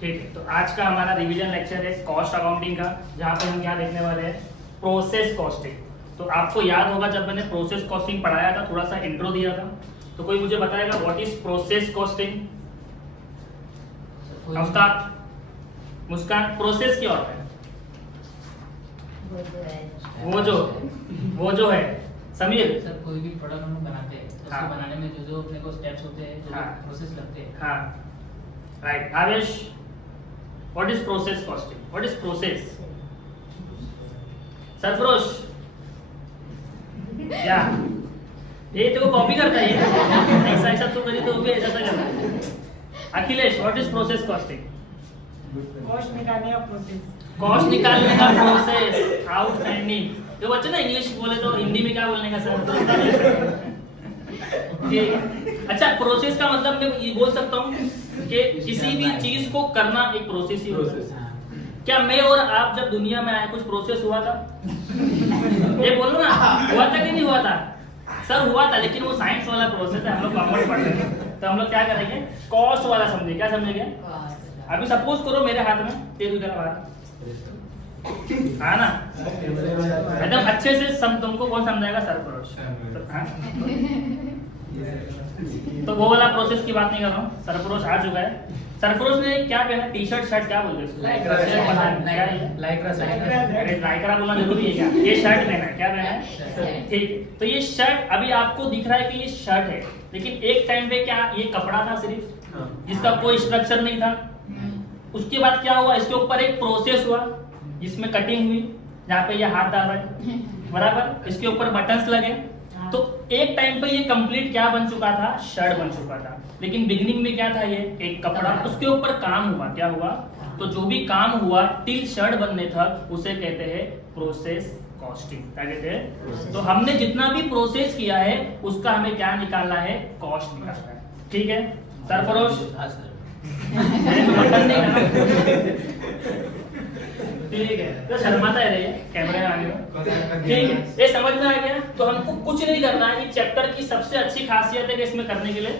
ठीक है, तो आज का हमारा रिवीजन लेक्चर है कॉस्ट अकाउंटिंग का, जहाँ पे हम क्या देखने वाले हैं, प्रोसेस कॉस्टिंग। तो आपको याद होगा जब मैंने प्रोसेस कॉस्टिंग पढ़ाया था, थोड़ा सा इंट्रो दिया था, तो कोई मुझे बताएगा what is process costing? Aftab, Muskan, process क्या होता है? वो जो है समीर। सर कोई भी प्रोडक्ट हम लोग बनाते हैं तो हाँ। उसको बनाने में जो जो अपने को स्टेप्स होते हैं, जो हाँ। प्रोसेस लगते हैं। हाँ, राइट। आवेश, what is process costing? What is process? Sarfarosh, क्या ये तो कॉपी करता है? ऐसा ऐसा तो करी तो भी ऐसा ऐसा करता है। Akhilesh, what is process costing? Cost निकालने का प्रोसेस। कॉस्ट निकालने का प्रोसेस। आउटस्टैंडिंग। जो बच्चे ना इंग्लिश बोले तो हिंदी में क्या बोलने का सर? ठीक है। अच्छा, प्रोसेस का मतलब मैं ये बोल सकता हूँ कि किसी भी चीज को करना एक प्रोसेस ही होता है। क्या मैं और आप जब दुनिया में आए कुछ प्रोसेस हुआ था? ये बोलो ना, हुआ था कि नहीं हुआ था? सर हुआ था, लेकिन वो साइंस वाला प्रोसेस है, हम लोग कॉमर्स पढ़ रहे हैं, तो हम लोग क्या करेंगे, कॉस्ट वाला समझे। क्या समझेंगे? अभी सपोज करो मेरे हाथ में तेरे उधर बाहर, हाँ ना, एकदम अच्छे से तुमको कौन समझाएगा? सरफरोश। हाँ? तो वो वाला प्रोसेस की बात नहीं कर रहा हूँ। सरफरोश आ चुका है। सरफरोश ने क्या पहना? टी शर्ट शर्ट क्या बोलते हैं उसको? लाइक्रा बोलना जरूरी है क्या? ये शर्ट पहना है, क्या पहना है? ठीक है, तो ये शर्ट अभी आपको दिख रहा है कि ये शर्ट है, लेकिन एक टाइम पे क्या ये कपड़ा था सिर्फ, जिसका कोई स्ट्रक्चर नहीं था। उसके बाद क्या हुआ? इसके ऊपर एक प्रोसेस हुआ जिसमें कटिंग हुई, जहाँ पे ये हाथ डाल रहा है, बराबर। इसके ऊपर बटन्स लगे, तो एक टाइम पे ये कंप्लीट क्या बन चुका था? शर्ट बन चुका था। लेकिन बिगिनिंग में क्या था? ये एक कपड़ा, उसके ऊपर काम हुआ। क्या हुआ? तो जो भी काम हुआ टिल शर्ट बनने तक, उसे कहते हैं प्रोसेस कॉस्टिंग। क्या कहते हैं? तो हमने जितना भी प्रोसेस किया है उसका हमें क्या निकालना है? कॉस्ट निकालना है। ठीक है सरफरोश? बटन नहीं ठीक है, तो शर्माता है रही कैमरे में आगे। ठीक है, ये समझ में आ गया। तो हमको कुछ नहीं करना है। इस चैप्टर की सबसे अच्छी खासियत है कि इसमें करने के लिए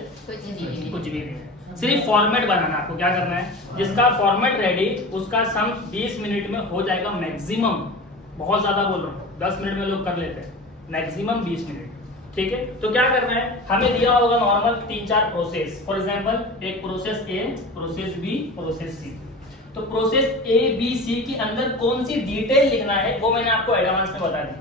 कुछ भी नहीं है, सिर्फ फॉर्मेट बनाना। आपको क्या करना है? जिसका फॉर्मेट रेडी, उसका सम 20 मिनट में हो जाएगा मैक्सिमम। बहुत ज्यादा बोल रहा हूँ, 10 मिनट में लोग कर लेते हैं, मैक्सिमम 20 मिनट। ठीक है, तो क्या करना है? हमें दिया होगा नॉर्मल 3-4 प्रोसेस। फॉर एग्जांपल एक process A, process B, process C. तो प्रोसेस ए बी सी के अंदर कौन सी डिटेल लिखना है वो मैंने आपको एडवांस में बता दी।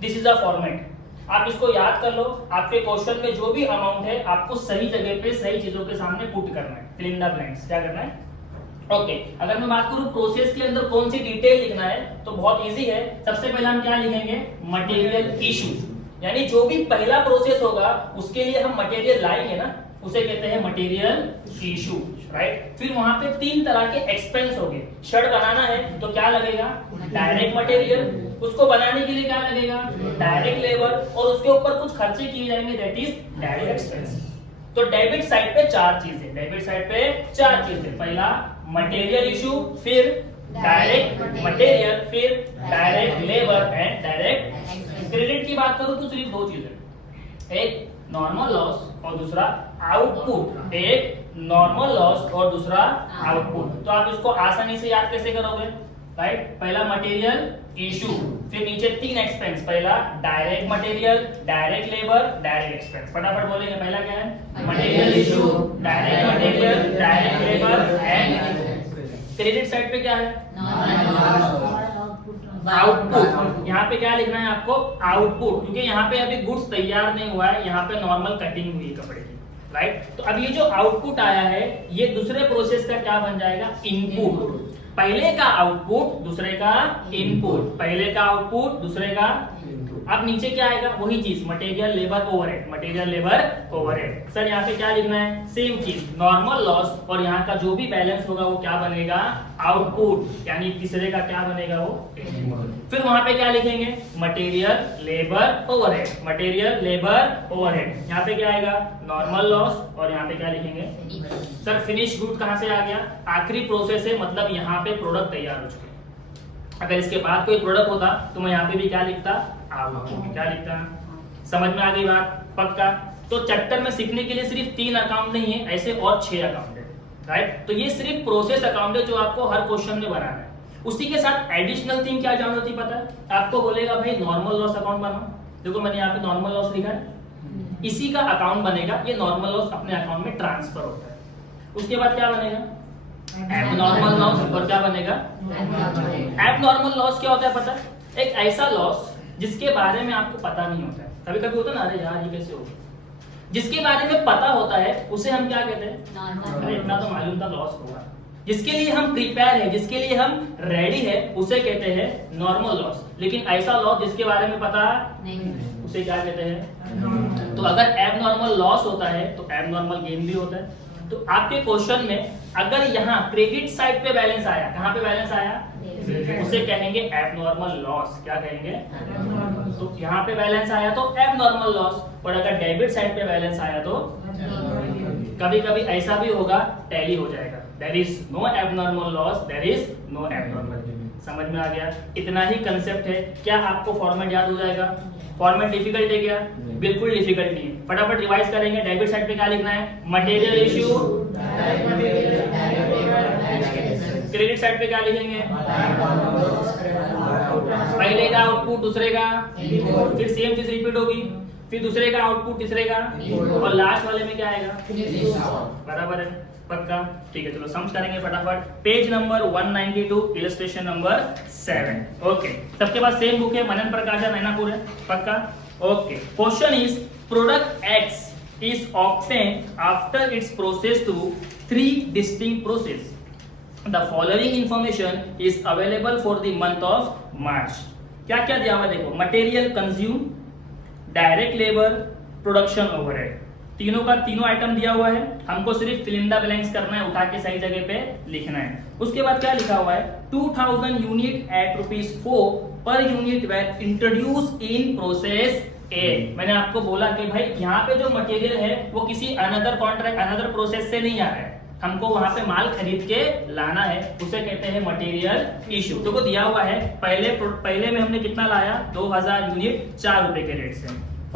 This is the format. आप इसको याद कर लो। आपके क्वेश्चन में जो भी अमाउंट है आपको सही जगह पे सही चीजों के सामने पुट करना है। Fill in the blanks. क्या करना है? ओके, अगर मैं बात करूं प्रोसेस के अंदर कौन सी डिटेल लिखना है, तो बहुत इजी है। सबसे पहले हम क्या लिखेंगे? Material issue. यानी जो भी पहला प्रोसेस होगा उसके लिए हम मटेरियल लाएंगे ना, उसे कहते हैं मटेरियल इशू, राइट। फिर वहां पे 3 तरह के एक्सपेंस होंगे। शर्ट बनाना है तो क्या लगेगा? Direct material. उसको बनाने के लिए क्या लगेगा? Direct labour. और उसके ऊपर कुछ खर्चे किए जाएंगे, दैट इज डायरेक्ट एक्सपेंस। तो डेबिट साइड पे 4 चीजें, डेबिट साइड पे 4 चीजें। पहला मटेरियल इशू, फिर डायरेक्ट मटेरियल, फिर direct labour and direct. Credit की बात करूं तो सिर्फ 2 चीजें, एक नॉर्मल लॉस और दूसरा आउटपुट। एक नॉर्मल लॉस और दूसरा आउटपुट। तो आप इसको आसानी से याद कैसे करोगे? राइट, पहला मटेरियल इशू, फिर नीचे 3 एक्सपेंस। पहला direct material, direct labour, direct expense. फटाफट बोलेंगे। पहला क्या है? Material issue, direct material, direct labour and. Credit side पे क्या है? आउटपुट। यहाँ पे क्या लिखना है आपको? आउटपुट, क्योंकि यहाँ पे अभी गुड्स तैयार नहीं हुआ है, यहाँ पे नॉर्मल कटिंग हुई है कपड़े की, राइट। तो अब ये जो आउटपुट आया है ये दूसरे प्रोसेस का क्या बन जाएगा? इनपुट। पहले का आउटपुट, दूसरे का इनपुट। पहले का आउटपुट, दूसरे का। अब नीचे क्या आएगा? वही चीज, material labour overhead, material labour overhead. Sir यहाँ पे क्या लिखना है? सेम चीज, नॉर्मल लॉस, और यहाँ का जो भी बैलेंस होगा वो क्या बनेगा? आउटपुट। यानी तीसरे का क्या बनेगा? वो। फिर वहां पे क्या लिखेंगे? Material labour overhead, material labour overhead. यहाँ पे क्या आएगा? नॉर्मल लॉस, और यहाँ पे क्या लिखेंगे? सर फिनिश गुड कहाँ से आ गया? आखिरी प्रोसेस है, मतलब यहाँ पे प्रोडक्ट तैयार हो चुके। अगर इसके बाद कोई प्रोडक्ट होता तो मैं यहाँ पे भी क्या लिखता? आउटपुट। क्या लिखता? समझ में आ गई बात? पक्का? तो चैप्टर में सीखने के लिए सिर्फ 3 अकाउंट नहीं है, ऐसे और 6 अकाउंट है। राइट। तो ये सिर्फ प्रोसेस अकाउंट है जो आपको हर क्वेश्चन में बनाना है। उसी के साथ एडिशनल थिंग क्या जान होती पता है, आपको बोलेगा भाई नॉर्मल लॉस अकाउंट बनाओ। देखो मैंने यहाँ पे नॉर्मल लॉस लिखा है, इसी का अकाउंट बनेगा। ये नॉर्मल लॉस अपने अकाउंट में ट्रांसफर होता है। उसके बाद क्या बनेगा, एबनॉर्मल लॉस। और क्या बनेगा, एबनॉर्मल लॉस। क्या होता है पता है, एक ऐसा लॉस जिसके बारे में आपको पता नहीं होता है। कभी कभी होता है ना, अरे यार ये कैसे होगा। जिसके बारे में पता होता है उसे हम क्या कहते हैं, अरे इतना तो मालूम था लॉस होगा। जिसके लिए हम प्रिपेयर है, जिसके लिए हम रेडी है, उसे कहते हैं नॉर्मल लॉस। लेकिन ऐसा लॉस जिसके बारे में पता नहीं, उसे क्या कहते हैं। तो अगर एबनॉर्मल लॉस होता है तो एबनॉर्मल गेन भी होता है। तो आपके क्वेश्चन में अगर यहाँ क्रेडिट साइड पे बैलेंस आया, कहाँ पे बैलेंस आया, उसे कहेंगे एबनॉर्मल लॉस। क्या कहेंगे, तो यहाँ पे बैलेंस आया तो एबनॉर्मल लॉस। और अगर डेबिट साइड पे बैलेंस आया तो कभी कभी ऐसा भी होगा, टैली हो जाएगा। There is no abnormal loss, there is no abnormal gain. समझ में आ गया, इतना ही कंसेप्ट है। क्या आपको फॉर्मेट याद हो जाएगा। फॉर्मेट डिफिकल्ट है क्या, बिल्कुल डिफिकल्ट नहीं है। फटाफट रिवाइज करेंगे। डेबिट साइड पे क्या लिखना है, मटेरियल इश्यू। क्रेडिट साइड पे क्या लिखेंगे, पहले का आउटपुट दूसरे का, फिर सेम चीज रिपीट होगी, फिर दूसरे का आउटपुट तीसरे का, और लास्ट वाले में क्या आएगा, बराबर है, पक्का। ठीक है, चलो सम्स करेंगे फटाफट। Page number 192, illustration number 7। Okay, सबके पास सेम बुक है, मनन प्रकाशन नैनापुर है, पक्का। Okay, question is product x is obtained after its process through 3 distinct processes. The following information is available for the month of March. क्या क्या दिया हुआ देखो, material consume, direct labour, production overhead. तीनों का तीनों आइटम दिया हुआ है, हमको सिर्फ फिल इन द ब्लैंक्स करना है, उठा के सही जगह पे लिखना है। उसके बाद क्या लिखा हुआ है, 2000 unit at ₹4 per unit were introduce in process A. मैंने आपको बोला कि भाई यहाँ पे जो मटेरियल है वो किसी अनदर कॉन्ट्रैक्ट, अनदर प्रोसेस से नहीं आ रहा है, हमको वहां पे माल खरीद के लाना है, उसे कहते हैं मटेरियल इशू। तो वो दिया हुआ है, पहले में हमने कितना लाया, 2000 यूनिट ₹4 के रेट से।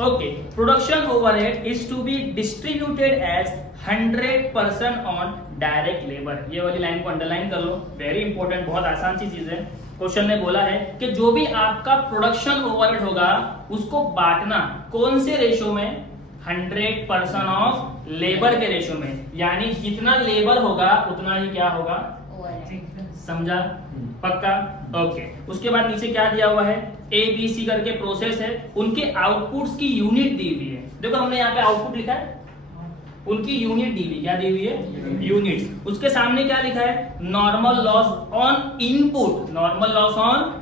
Okay, production overhead is to be distributed as 100% on direct labour. ये वाली लाइन को अंडरलाइन कर लो, वेरी इंपॉर्टेंट, बहुत आसान सी चीज है। क्वेश्चन ने बोला है कि जो भी आपका प्रोडक्शन ओवरहेड होगा उसको बांटना कौन से रेशो में, 100% ऑफ लेबर के रेशो में। यानी जितना लेबर होगा उतना ही क्या होगा, समझा, पक्का। ओके, उसके बाद नीचे क्या दिया हुआ है, ए बी सी करके प्रोसेस है, उनके आउटपुट्स की यूनिट दी हुई है। देखो हमने यहाँ पे आउटपुट लिखा है, उनकी यूनिट दी हुई, क्या दी हुई है, यूनिट्स। उसके सामने क्या लिखा है, normal loss on input, normal loss on,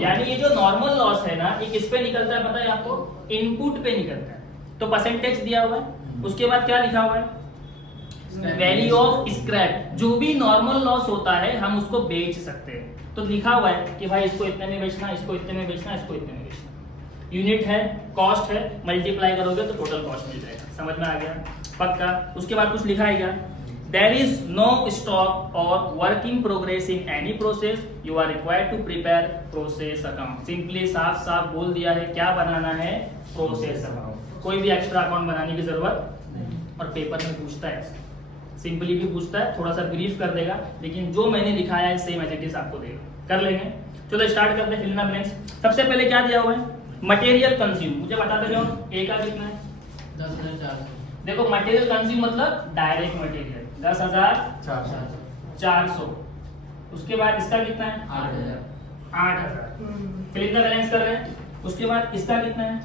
यानी ये जो नॉर्मल लॉस है ना, ये किस पे निकलता है पता है आपको, इनपुट पे निकलता है। तो परसेंटेज दिया हुआ है। उसके बाद क्या लिखा हुआ है, वैल्यू ऑफ स्क्रैप। जो भी नॉर्मल लॉस होता है हम उसको बेच सकते हैं। तो लिखा हुआ है कि भाई इसको इतने में बेचना, इसको इतने में बेचना, इसको इतने में बेचना। यूनिट है, कॉस्ट है, मल्टीप्लाई करोगे तो टोटल कॉस्ट मिल जाएगा। समझ में आ गया, पक्का। उसके बाद कुछ लिखा है क्या, देयर इज नो स्टॉक और work in progress in any process, you are required to prepare process account. Simply साफ साफ बोल दिया है, क्या बनाना है, प्रोसेस अकाउंट। कोई भी एक्स्ट्रा अकाउंट बनाने की जरूरत नहीं। और पेपर में पूछता है, सिंपली भी पूछता है, थोड़ा सा ब्रीफ कर देगा, लेकिन जो मैंने लिखाया है सेम एज इट इज आपको देगा। कर लेंगे, चलो स्टार्ट करते हैं, फिल इन द ब्लैंक्स। सबसे पहले क्या दिया हुआ है, मटेरियल कंज्यूम। मुझे बताते जाओ, ए का कितना है, 10,400। देखो मटेरियल कंज्यूम मतलब डायरेक्ट मटेरियल 10,400। उसके बाद इसका कितना है, 8,000। फिल इन द बैलेंस कर रहे हैं। उसके बाद इसका कितना है,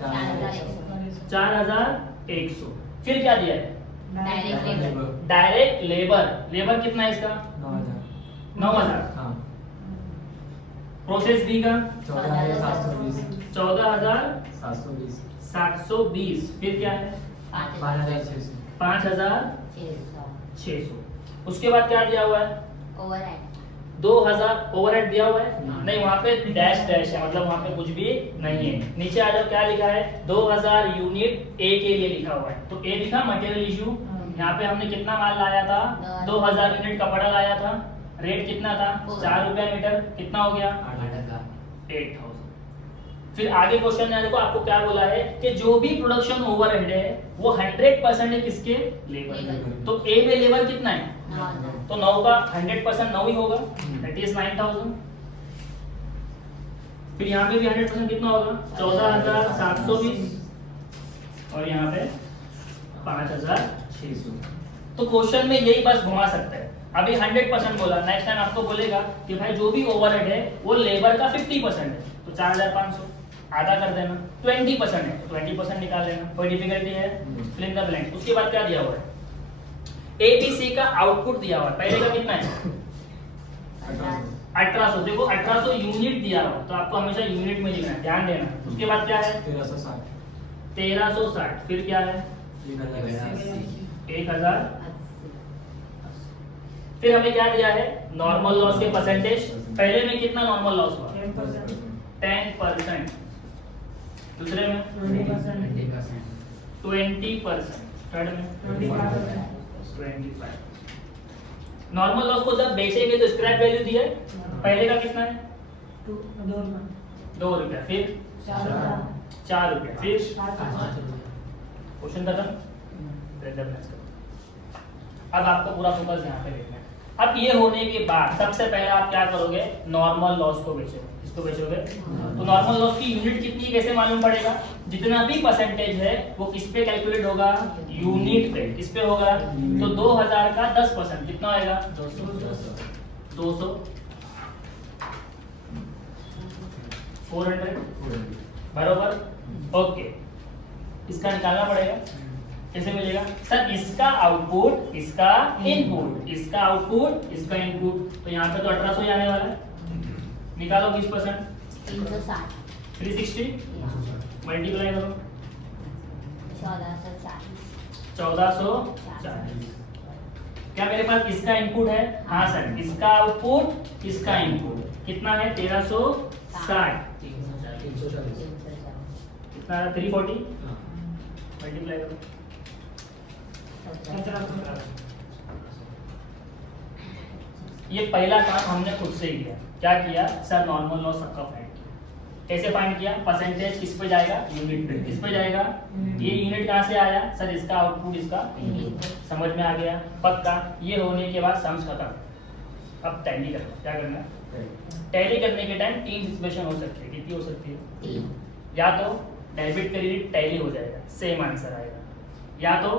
4,100। फिर क्या दिया है, डायरेक्ट लेबर। लेबर कितना है इसका, 9,000। प्रोसेस बी का 14,720। फिर क्या है, 5,600। उसके बाद क्या दिया हुआ है, 2,000 ओवरहेड दिया हुआ है, नहीं वहां पे डैश डैश है, मतलब वहां पे कुछ भी नहीं है। नीचे आ जाओ, क्या लिखा है, 2,000 यूनिट ए के लिए लिखा हुआ है। तो ए लिखा मटेरियल इशू। यहाँ पे हमने कितना माल लाया था, 2,000 यूनिट कपड़ा लाया था, रेट कितना था, ₹4 मीटर, कितना हो गया, 8,000। फिर आगे क्वेश्चन में देखो आपको क्या बोला है कि जो भी प्रोडक्शन ओवरहेड है वो 100% है किसके, लेबर। तो ए में लेबर कितना है, तो 9 का 100% 9 ही होगा, दैट इज 9000। फिर यहाँ पे भी 100% कितना होगा, 14720, और यहाँ पे 5600। तो क्वेश्चन में यही बस घुमा सकता है। अभी 100% बोला, नेक्स्ट टाइम आपको बोलेगा कि भाई जो भी ओवरहेड है वो लेबर का 50% है, तो 4500 आधा कर देना। 20% है तो 20% निकाल लेना, कोई डिफिकल्टी है, फिल इन द ब्लैंक। उसके बाद क्या दिया हुआ है, एबीसी का आउटपुट दिया हुआ है, पहले का कितना है 1800। देखो 1800 यूनिट दिया हुआ, तो आपको हमेशा यूनिट में लिखना है, ध्यान देना। उसके बाद क्या है 1360, फिर क्या है 1000, फिर हमें क्या दिया है नॉर्मल लॉस के परसेंटेज। पहले में कितना नॉर्मल लॉस हुआ, 10%, दूसरे में 20%, थर्ड में 25। नॉर्मल लॉस को जब बेचेंगे तो स्क्रैप वैल्यू दिया है, पहले का कितना है 2 रुपया, फिर 4 रुपया, फिर क्वेश्चन खत्म। अब आपको पूरा फोकस यहाँ पे देखना है। अब ये होने के बाद सबसे पहले आप क्या करोगे, नॉर्मल लॉस को बेचोगे। इसको बेचोगे तो नॉर्मल लॉस की यूनिट कितनी है कैसे मालूम पड़ेगा, जितना भी परसेंटेज है वो किस पे कैलकुलेट होगा, यूनिट पे। किस पे होगा, तो 2000 का 10% कितना आएगा 200, 400 बरोबर। ओके, इसका निकालना पड़ेगा, कैसे मिलेगा सर, इसका आउटपुट इसका इनपुट, इसका आउटपुट इसका इनपुट, तो यहाँ पे तो 1800 ही आने वाला है। निकालो 20%, 360 मल्टीप्लाई करो 1440। क्या मेरे पास इसका इनपुट है, हाँ सर, इसका आउटपुट इसका इनपुट कितना है 1360, कितना 340 मल्टीप्लाई करो। ये पहला काम हमने खुद से किया। क्या किया सर, नॉर्मल लॉस सबका फाइंड किया। कैसे फाइंड किया, परसेंटेज किस पे जाएगा, यूनिट पे। किस पे जाएगा, ये यूनिट कहाँ से आया सर, इसका आउटपुट इसका। समझ में आ गया, पक्का। ये होने के बाद सम्स खत्म। अब टैली करना, क्या करना, टैली करने के टाइम 3 सिचुएशन हो सकती है। कितनी हो सकती है, या तो डेबिट क्रेडिट टैली हो जाएगा, सेम आंसर आएगा, या तो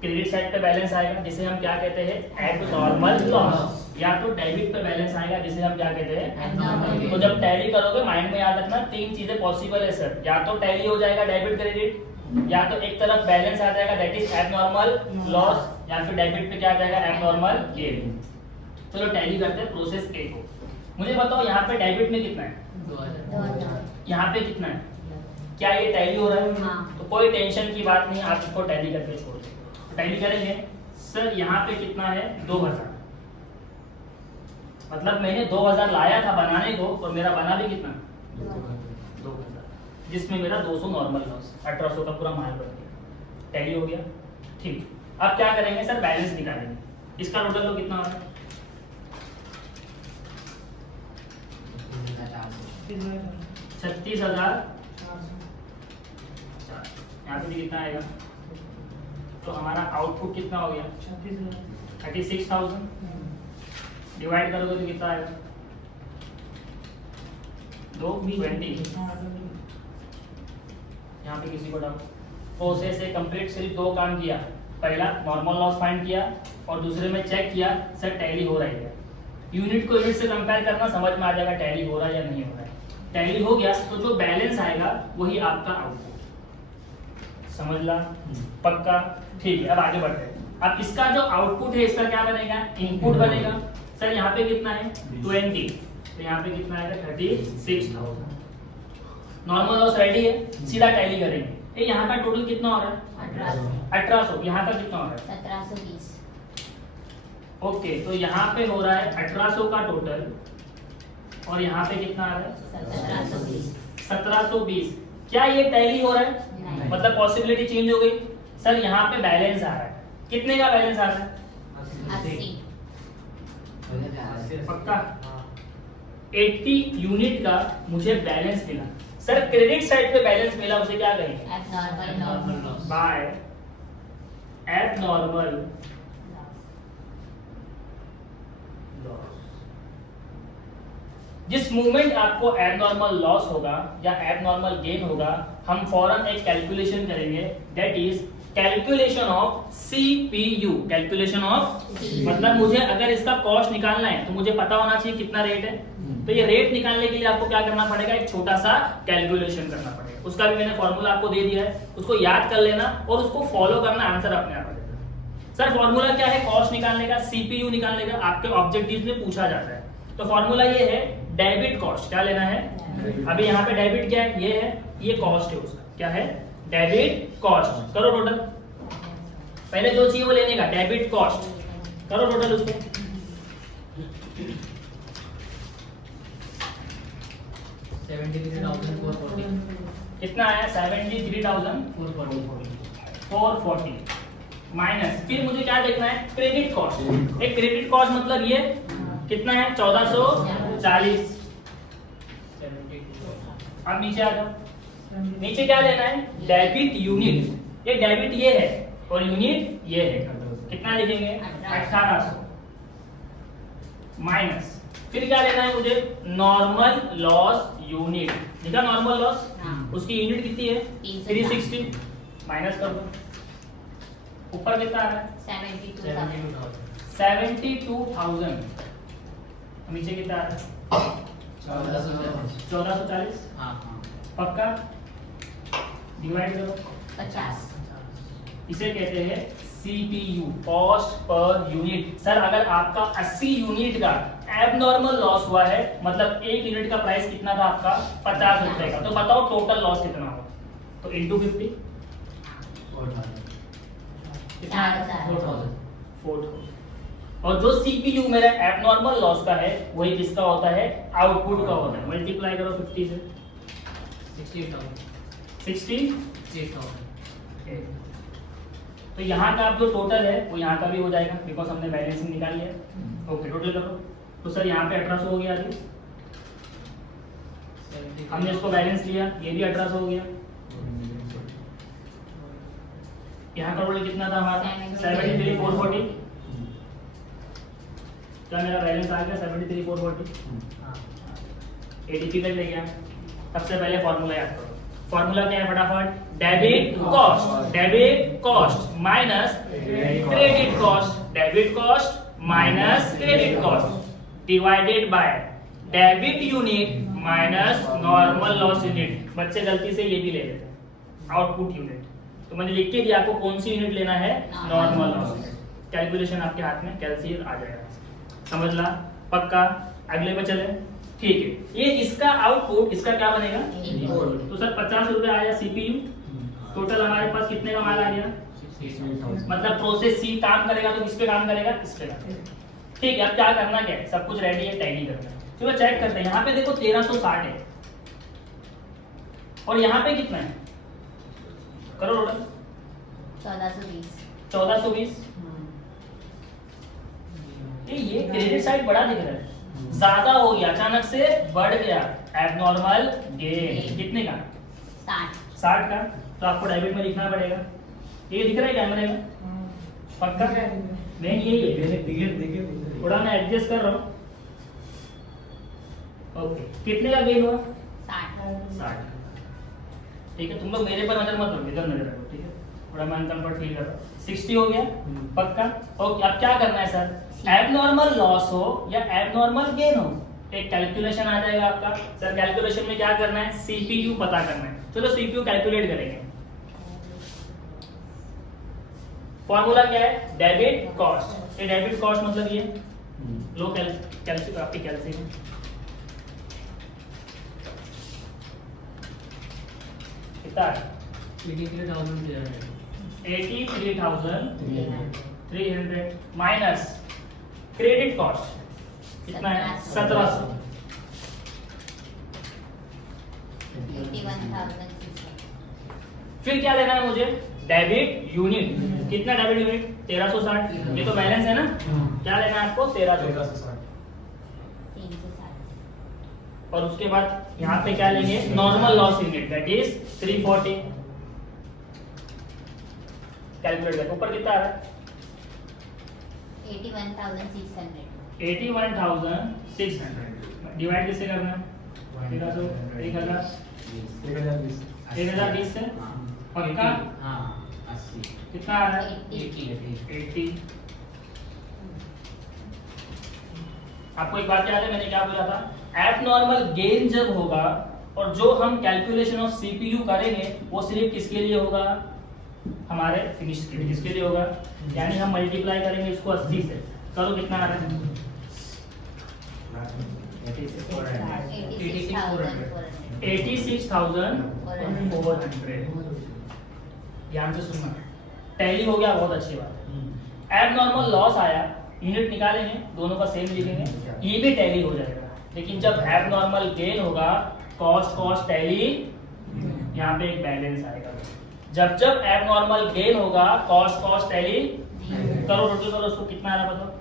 क्रेडिट साइड पे बैलेंस आएगा जिसे हम क्या कहते हैं एबनॉर्मल लॉस, या तो डेबिट पे बैलेंस आएगा जिसे हम क्या कहते हैं एबनॉर्मल। तो जब टैली करोगे माइंड में याद रखना 3 चीजें पॉसिबल है सर, या तो टैली हो जाएगा डेबिट क्रेडिट, या तो एक तरफ बैलेंस आ जाएगा दैट इज एबनॉर्मल लॉस, या फिर डेबिट पे क्या आ जाएगा एबनॉर्मल गेन। चलो टैली करते हैं प्रोसेस ए को। मुझे बताओ यहाँ पे डेबिट में कितना है 2000, यहाँ पे कितना है, क्या ये टैली हो रहा है, तो कोई टेंशन की बात नहीं, आप इसको टैली करके छोड़ दो। टैली करेंगे सर, यहाँ पे कितना है 2000, मतलब मैंने 2000 लाया था बनाने को, और मेरा बना भी कितना 2000, जिसमें मेरा 200 नॉर्मल लॉस, 1800 का पूरा माल बन गया, टैली हो गया। ठीक, अब क्या करेंगे सर, बैलेंस निकालेंगे। इसका टोटल तो कितना हो रहा है 36,000, यहाँ पे भी कितना आएगा, तो हमारा आउटपुट कितना हो गया 36,000, डिवाइड करोगे तो कितना आएगा 220। यहाँ पे किसी को डाउट, प्रोसेस है कंप्लीट, सिर्फ 2 काम किया। पहला नॉर्मल लॉस फाइंड किया, और दूसरे में चेक किया सर टैली हो रहा है। यूनिट को यूनिट से कंपेयर करना, समझ में आ जाएगा टैली हो रहा है या नहीं हो रहा है। टैली हो गया तो जो बैलेंस आएगा वही आपका आउटपुट, समझ ला, पक्का। ठीक है, अब आगे बढ़ते हैं। अब इसका जो आउटपुट है इसका क्या बनेगा, इनपुट बनेगा। सर यहाँ पे कितना है 20, तो यहाँ पे कितना आएगा 36,000। नॉर्मल लॉस रेडी है, सीधा टैली करेंगे। ये यहाँ का टोटल कितना हो रहा है 1800, यहाँ का कितना हो रहा है 1720। ओके, तो यहाँ पे हो रहा है 1800 का टोटल, और यहाँ पे कितना आ रहा है 1720। क्या ये टैली हो रहा है, मतलब पॉसिबिलिटी चेंज हो गई। सर यहाँ पे बैलेंस आ रहा है, कितने का बैलेंस आ रहा है 80, पक्का 80 यूनिट का मुझे बैलेंस मिला। सर क्रेडिट साइड पे बैलेंस मिला उसे क्या कहेंगे? Abnormal loss. By abnormal loss. जिस मूवमेंट आपको एबनॉर्मल लॉस होगा या एबनॉर्मल गेन होगा, हम फौरन एक कैलकुलेशन करेंगे, that is calculation of CPU. Calculation of मतलब मुझे अगर इसका कॉस्ट निकालना है तो मुझे पता होना चाहिए कितना रेट है। तो ये रेट निकालने के लिए आपको क्या करना पड़ेगा? एक छोटा सा कैलकुलेशन करना पड़ेगा। उसका भी मैंने फॉर्मूला आपको दे दिया है, उसको याद कर लेना और उसको फॉलो करना, आंसर अपने आप आ जाएगा। सर फॉर्मूला क्या है कॉस्ट निकालने का, सीपीयू निकालने का? आपके ऑब्जेक्टिव में पूछा जाता है। तो फॉर्मूला ये है डेबिट कॉस्ट। क्या लेना है? अभी यहाँ पे डेबिट क्या है? ये है, ये कॉस्ट है उसका। क्या है? Debit cost. करो टोटल, पहले जो चाहिए वो लेने का, डेबिट कॉस्ट करो टोटल उसको। कितना आया? 73,440 माइनस, फिर मुझे क्या देखना है? Credit cost. एक क्रेडिट कॉस्ट मतलब ये कितना है? 1440। अब नीचे आ जाओ, नीचे क्या लेना है? Debit unit. ये डेबिट ये है और यूनिट ये है। कितना लिखेंगे? 1800 माइनस, फिर क्या लेना है मुझे? Normal loss unit. लिखा नॉर्मल लॉस, उसकी यूनिट कितनी है? 360 माइनस कर दो। ऊपर कितना आ रहा है? 72,000। नीचे कितना आ रहा है? 1440। पक्का? डिवाइड करो, 50। इसे कहते हैं CPU, cost per unit. Sir अगर आपका 80 यूनिट का एबनॉर्मल लॉस हुआ है, मतलब एक यूनिट का प्राइस कितना था आपका? 50 रुपए का, तो बताओ टोटल लॉस कितना होगा? तो इंटू 50 कितना? 4,000। और जो सीपीयू मेरा एबनॉर्मल लॉस का है वही किसका होता है? आउटपुट का होता है। मल्टीप्लाई करो 50 से। 68,000। तो यहाँ का आप जो टोटल है वो यहाँ का भी हो जाएगा, बिकॉज हमने बैलेंसिंग निकाली है। ओके टोटल करो। तो सर यहाँ पे 1800 हो गया अभी, हमने इसको बैलेंस लिया, ये भी 1800 हो गया। यहाँ का टोटल कितना था हमारा? 73,440। क्या मेरा बैलेंस आ गया? 73,440। ये डिफिकल्ट है क्या? सबसे पहले फॉर्मूला याद करो। फॉर्मूला क्या है फटाफट? Debit cost, debit cost minus credit cost, debit cost minus credit cost divided by debit unit minus normal loss unit. बच्चे गलती से ये भी ले लेते हैं, आउटपुट यूनिट। तो मैंने लिख के दिया आपको कौन सी यूनिट लेना है? Normal loss unit. कैलकुलेशन आपके हाथ में, कैलकुलेट आ जाएगा। समझ ला? पक्का? अगले पे चले। ठीक है, ये इसका आउटपुट, इसका क्या बनेगा? तो सर 50 रुपए आया सीपीयू। टोटल हमारे पास कितने का माल आ गया? मतलब प्रोसेस सी काम करेगा तो किस पे काम करेगा? इस पे काम करेगा। ठीक है, अब क्या करना क्या है? सब कुछ रेडी है, टैली करना है। चलो चेक करते हैं। यहाँ पे देखो 1360 है और यहाँ पे कितना है? करो टोटल। 1420। ये क्रेडिट साइड बड़ा दिख रहा है, ज्यादा हो गया, अचानक से बढ़ गया। एबनॉर्मल गेन कितने का? 60 का। तो आपको डेबिट में लिखना पड़ेगा। ये दिख रहा है कैमरे में? पक्का? नहीं यही है, थोड़ा मैं एडजस्ट कर रहा हूँ। ओके, कितने का गेन हुआ? 60। ठीक है, तुम लोग मेरे पर नजर मत रखो, इधर नजर रखो। ठीक है, थोड़ा मैं अनकंफर्ट फील कर रहा हूँ। 60 हो गया। पक्का? ओके, अब क्या करना है सर? एबनॉर्मल लॉस हो या एबनॉर्मल गेन हो, एक कैलकुलेशन आ जाएगा आपका। सर कैलकुलेशन में क्या करना है? सीपीयू पता करना है। चलो सीपीयू कैलकुलेट करेंगे। फॉर्मूला क्या है? Debit cost. ये डेबिट कॉस्ट मतलब ये लो कैल्सियम, आपकी कैल्सियम कितना है? 83,300 माइनस क्रेडिट कॉस्ट कितना है? 1700। 81,600। फिर क्या लेना है मुझे? Debit unit. कितना डेबिट यूनिट? 1360। ये तो बैलेंस है ना? क्या लेना है आपको? 1360। और उसके बाद यहाँ पे क्या लेंगे normal loss unit that is 340। Calculate करके ऊपर कितना आ रहा है 81,600 81,600 डिवाइड किससे करना है 1020 से पक्का हाँ 80 कितना आ रहा है 80। आपको एक बात याद है मैंने क्या बोला था एबनॉर्मल गेन जब होगा और जो हम कैलकुलेशन ऑफ सीपीयू करेंगे वो सिर्फ किसके लिए होगा हमारे फिनिश के लिए। किसके लिए होगा यानी हम मल्टीप्लाई करेंगे इसको 80 से करो कितना आ रहा है 86,400 ध्यान से सुनना टैली हो गया बहुत अच्छी बात है। एबनॉर्मल लॉस आया यूनिट निकालेंगे दोनों का सेम लिखेंगे ये भी टैली हो जाएगा। लेकिन जब एबनॉर्मल गेन होगा कॉस्ट टैली यहाँ पे एक बैलेंस आएगा। जब जब एबनॉर्मल गेन होगा कॉस्ट टैली करो टोटल करो उसको कितना आ रहा बताओ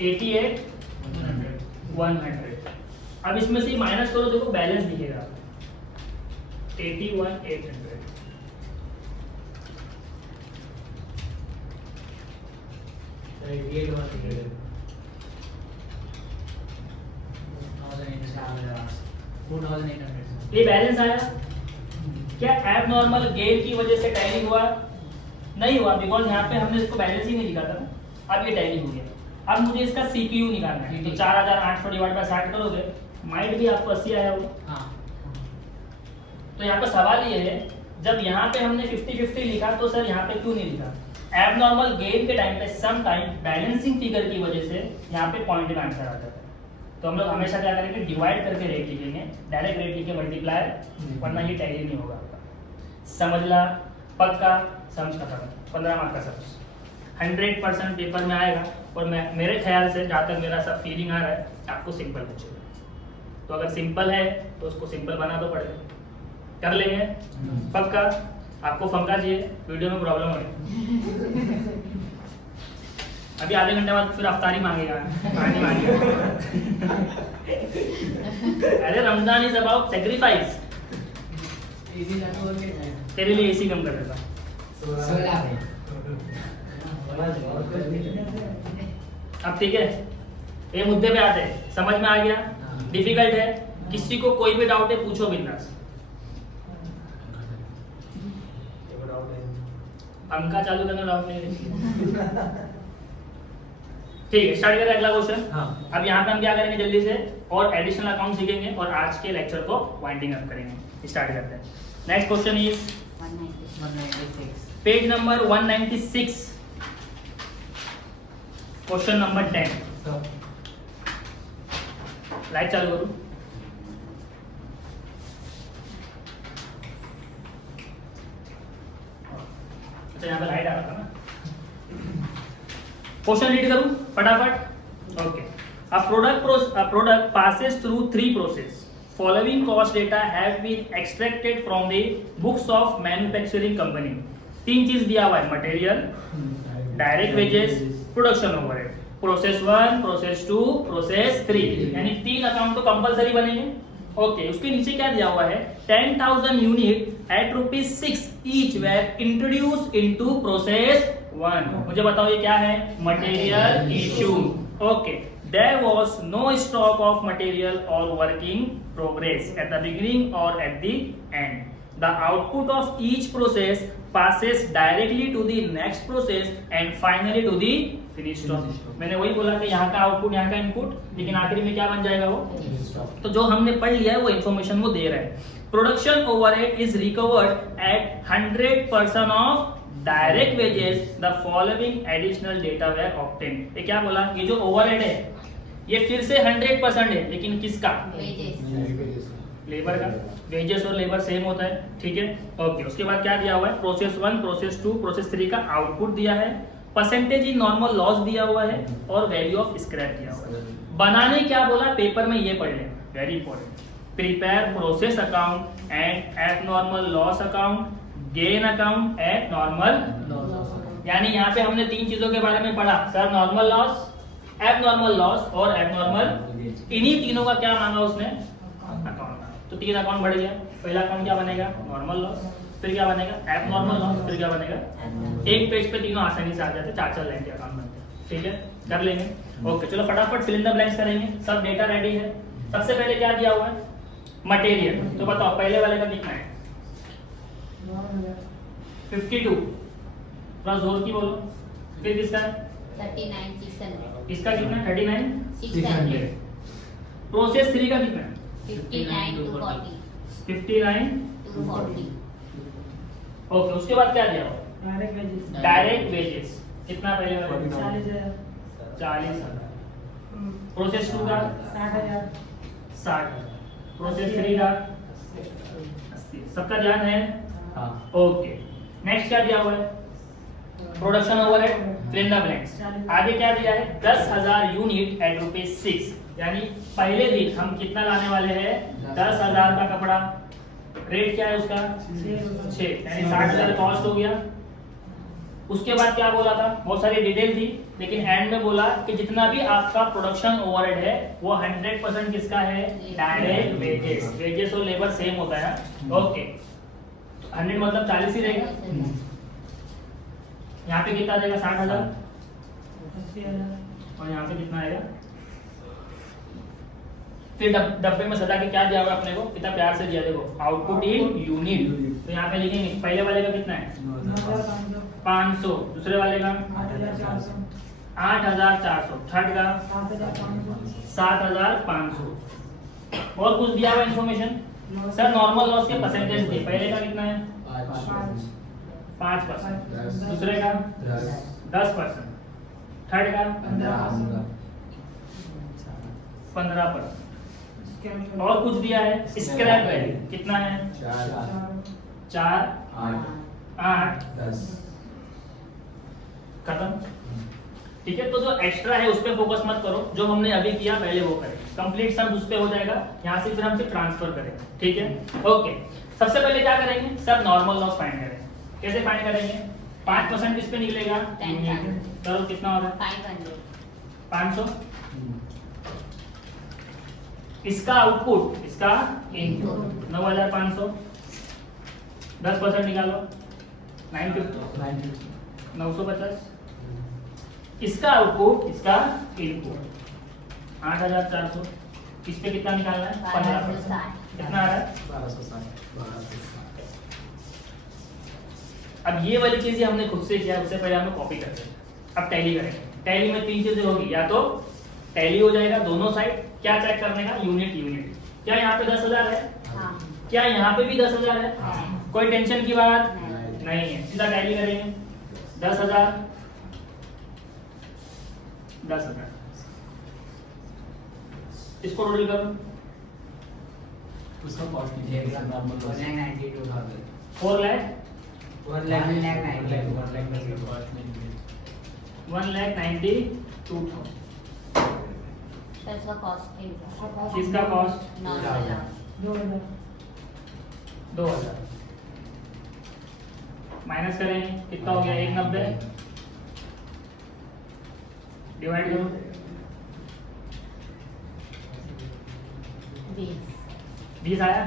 88,100। अब इसमें से माइनस करो देखो बैलेंस दिखेगा 81,800। ये बैलेंस आया क्या एबनॉर्मल गेन की वजह से टैली हुआ नहीं हुआ बिकॉज यहाँ पे हमने इसको बैलेंस ही नहीं लिखा था ना। अब ये टैली हो गया। अब मुझे इसका सीपीयू निकालना है तो 4,800 डिवाइड बाय 60 करोगे माइट भी आपको 80 आया होगा। तो यहाँ पर सवाल ये है जब यहाँ पे हमने 50-50 लिखा तो सर यहाँ पे क्यों नहीं लिखा। एबनॉर्मल गेन के टाइम पे सम टाइम बैलेंसिंग फिगर की वजह से यहाँ पे पॉइंटेड आंसर आ जाता है। तो हम लोग हमेशा क्या करेंगे डिवाइड करके रेट लिखेंगे डायरेक्ट रेट लिखे मल्टीप्लाई वरना ये टैली नहीं होगा आपका। समझ ला पक्का समझ खत्म 15 मार्क का सब 100% पेपर में आएगा। और मैं मेरे ख्याल से जहाँ तक मेरा सब फीलिंग आ रहा है आपको सिंपल पूछेगा। तो अगर सिंपल है तो उसको सिंपल बना दो पड़ेगा कर लेंगे पक्का। आपको फंका चाहिए वीडियो में प्रॉब्लम हो रही अभी आधे घंटे बाद फिर अफ्तारी मांगेगा पानी मांगेगा अरे रमजान इज अबाउट सेक्रीफाइस। तेरे लिए एसी कम कर देता अब ठीक है ये मुद्दे पे आते हैं समझ में आ गया। डिफिकल्ट है किसी को कोई भी डाउट है पूछो बिंदास। पंखा चालू करना डाउट नहीं ठीक है स्टार्ट करें अगला क्वेश्चन। अब यहाँ पे हम क्या करेंगे जल्दी से और एडिशनल अकाउंट सीखेंगे और आज के लेक्चर को वाइंडिंग अप करेंगे। स्टार्ट करते हैं। Next question is 196 page number 196 question number 10। Light चालू करूं अच्छा यहाँ पे लाइट आ रहा था ना। क्वेश्चन रीड करूं फटाफट okay. A product passes through 3 processes. Following cost data have been extracted from the books of manufacturing company. 3 चीज दिया हुआ है material direct wages production overhead process 1 process 2 process 3 यानी 3 अकाउंट तो कंपलसरी बनेंगे। ओके उसके नीचे क्या दिया हुआ है 10,000 unit at ₹6 each were introduce into process 1। मुझे बताओ ये क्या है material issue. Okay there was no stock of material or work in progress at the beginning or at the end. The output of each process passes directly to the next process and finally to the finished stock. मैंने वही बोला कि यहाँ का output यहाँ का input लेकिन आखिरी में क्या बन जाएगा वो तो जो हमने पढ़ लिया है वो इन्फॉर्मेशन वो दे रहा है। Production overhead is recovered at 100% of direct wages the following additional data were obtained. ये क्या बोला ये जो ओवरहेड है ये फिर से 100% है लेकिन किसका लेबर का। वेजेस और लेबर सेम होता है ठीक है ओके। उसके बाद क्या दिया हुआ है प्रोसेस 1 प्रोसेस 2 प्रोसेस 3 का आउटपुट दिया है परसेंटेज इन नॉर्मल लॉस दिया हुआ है और वैल्यू ऑफ स्क्रैप दिया हुआ है। बनाने क्या बोला पेपर में ये पढ़ लें very important. Prepare process account and abnormal loss account gain account eight normal. यानी यहाँ पे हमने 3 चीजों के बारे में पढ़ा sir normal loss abnormal loss और एबनॉर्मल, इन्हीं तीनों का क्या मांगा उसने, अकाउंट। तो 3 अकाउंट बढ़ गया। पहला अकाउंट क्या बनेगा, नॉर्मल लॉस, फिर क्या बनेगा, एबनॉर्मल लॉस, फिर क्या बनेगा, एक पेज पे तीनों आसानी से आ जाते हैं, 4 लाइन के अकाउंट बनते हैं। ठीक है, कर लेंगे। ओके, चलो फटाफट फिल इन द ब्लैंक्स करेंगे। सब डेटा रेडी है। सबसे पहले क्या दिया हुआ है, मटेरियल। तो बताओ पहले वाले का कितना है, 52, थोड़ा जोर की बोलो। फिर किसका है, 39,600. इसका कितना है, 39, 600. प्रोसेस 3 का कितना है, 59,240. 59, 240. ओके। उसके बाद क्या दिया हुआ, डायरेक्ट वेजेस डायरेक्ट वेजेस। कितना पहले वाले, 40,000. 40,000। प्रोसेस 2 का 60,000. 60,000। प्रोसेस 3 का 80। सबका ध्यान है, हाँ। ओके। नेक्स्ट क्या दिया हुआ है, production overhead, fill in the blanks. आगे क्या दिया है, 10,000 यूनिट एट ₹6, यानी पहले दिन हम कितना लाने वाले हैं, 10,000 का कपड़ा। रेट क्या है उसका, 6, यानी 60,000 कॉस्ट हो गया। उसके बाद क्या बोला था, बहुत सारी डिटेल थी, लेकिन एंड में बोला कि जितना भी आपका प्रोडक्शन ओवरहेड है वो 100% किसका है, डायरेक्ट वेजेस। वेजेस और लेबर सेम होता है, ओके। 100 मतलब 40 ही रहेगा। यहाँ पे कितना देगा, 60,000, 80,000. और यहाँ पे कितना आएगा। फिर डब्बे में सजा के क्या दिया हुआ अपने को, कितना प्यार से दिया, देखो आउटपुट इन यूनिट। तो यहाँ पे लिखेंगे पहले वाले का कितना है, 9,500. 500, दूसरे वाले का 8,400. 8,400, थर्ड का 7,500. 7,500। और कुछ दिया हुआ इन्फॉर्मेशन, सर नॉर्मल लॉस के परसेंटेज दिए। पहले का कितना है, 5%, दूसरे का 10%, थर्ड का 15%। और कुछ दिया है, स्क्रैप वैल्यू कितना है, 4, 8, खत्म। ठीक है, तो जो एक्स्ट्रा है उस पे फोकस मत करो, जो हमने अभी किया पहले वो करें। कंप्लीट सम उस पे हो जाएगा, यहाँ से फिर हम सिर्फ ट्रांसफर करेंगे। ठीक है, ओके। सबसे पहले क्या करेंगे, सर नॉर्मल लॉस फाइंड करेंगे। कैसे फाइंड करेंगे, 5% किस पे निकलेगा, 10,000. करो कितना होगा, 500. 500। इसका आउटपुट, इसका इनपुट 9,500, 10% निकालो, 950, 950। इसका आउटपुट, इसका इनपुट 8,400। इस पे कितना निकालना है, 15%। कितना आ रहा है, 1260। अब ये वाली चीजें हमने खुद से किया, उससे पहले हम कॉपी करते हैं। अब टैली करेंगे। टैली में 3 चीजें होगी, या तो टैली हो जाएगा दोनों साइड, क्या चेक करने का, यूनिट यूनिट। क्या यहाँ पे 10,000 है, हाँ. क्या यहाँ पे भी 10,000 है, हाँ. कोई टेंशन की बात नहीं. नहीं है। सीधा टैली करेंगे, 10,000, 10,000, इसको टोटल करो, उसका कॉस्ट कीजिएगा नॉर्मल 1,92,000. 4 लाख 1,92,000। तो इसका कॉस्ट किसका कॉस्ट, 9,000. 2,000. 2,000 माइनस करेंगे, कितना हो गया, 190 डिवाइड करो, 20 आया।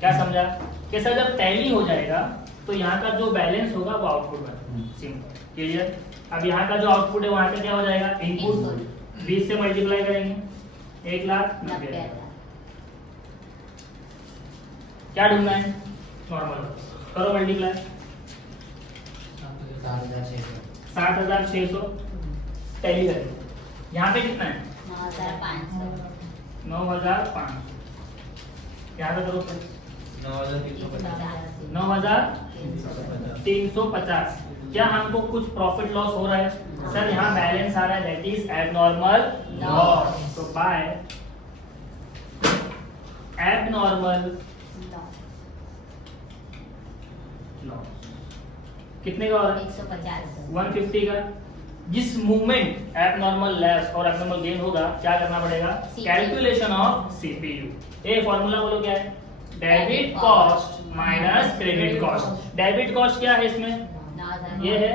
क्या समझा कि सर जब टैली हो जाएगा तो यहाँ का जो बैलेंस होगा वो आउटपुट बनेगा, सिंपल, क्लियर। अब यहाँ का जो आउटपुट है वहाँ का क्या हो जाएगा, इनपुट। 20 से मल्टीप्लाई करेंगे, 1,90,000। क्या ढूंढना है, नॉर्मल, करो मल्टीप्लाई, 7,600 टैली करेंगे। यहाँ पे कितना है, 9,500. 9,500। यहाँ पे करो 9,350. 9,350। क्या हमको कुछ प्रॉफिट लॉस हो रहा है, सर यहाँ बैलेंस आ रहा है, दैट इज एबनॉर्मल लॉस। तो बाय एबनॉर्मल लॉस कितने का हो रहा है, 150. 150 का। जिस मूवमेंट एबनॉर्मल लॉस और एबनॉर्मल गेन होगा, क्या करना पड़ेगा, CPU. Calculation of CPU. ये फॉर्मूला बोलो क्या है, debit cost minus credit cost. Debit cost क्या है इसमें, 9,000. ये है